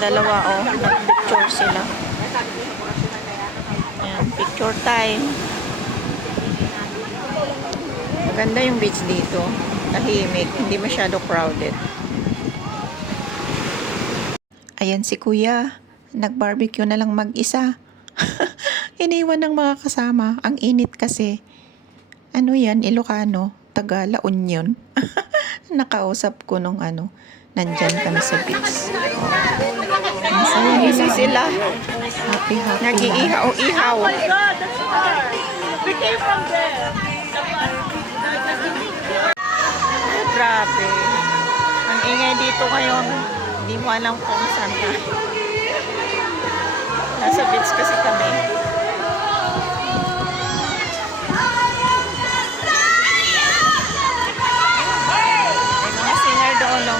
dalawa, oh. Nag-picture sila. Ayan, picture time. Maganda yung beach dito. Tahimik, hindi masyado crowded. Ayan si kuya. Nag-barbecue na lang mag-isa. Iniwan ng mga kasama. Ang init kasi. Ano yan, Ilocano? Taga La Union. Nakausap ko nung nandyan kami sa beach. Masaya Easy sila. Happy. Nag-iihaw-ihaw. Oh my God, that's far. We came from there. Grabe. Ang ingay dito ngayon. Hindi mo alam kung saan na. Nasa beach kasi kami. May mga singer doon, no?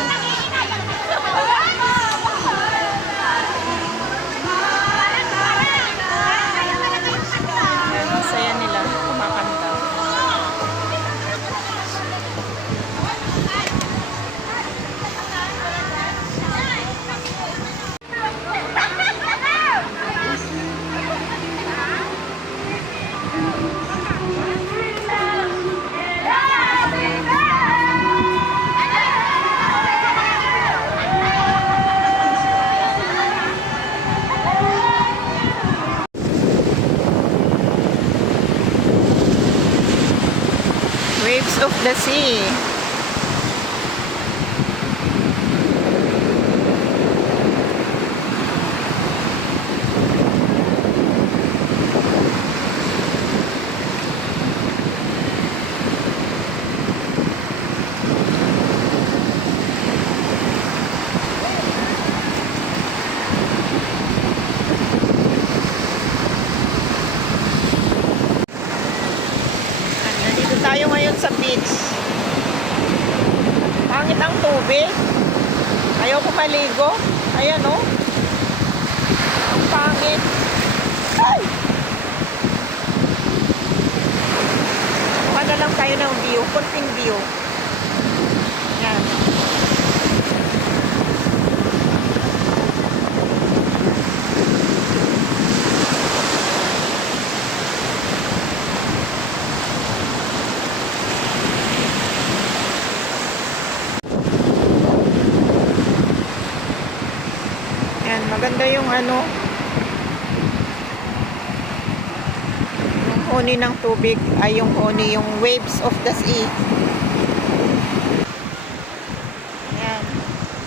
Ang saya nila kumakanta. Waves of the sea. Nandito tayo ngayon sa beach. Pangit ang tubig. Ayaw ko maligo. Ayan, oh. Ang pangit. Ay! Kuha na lang tayo ng view. Kunting view. Yan. Yan, maganda yung yung honi ng tubig ay yung honi, yung waves of the sea. Yan.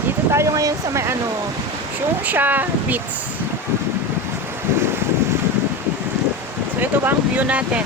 Dito tayo ngayon sa may Shungsha Beach. So ito ba ang view natin?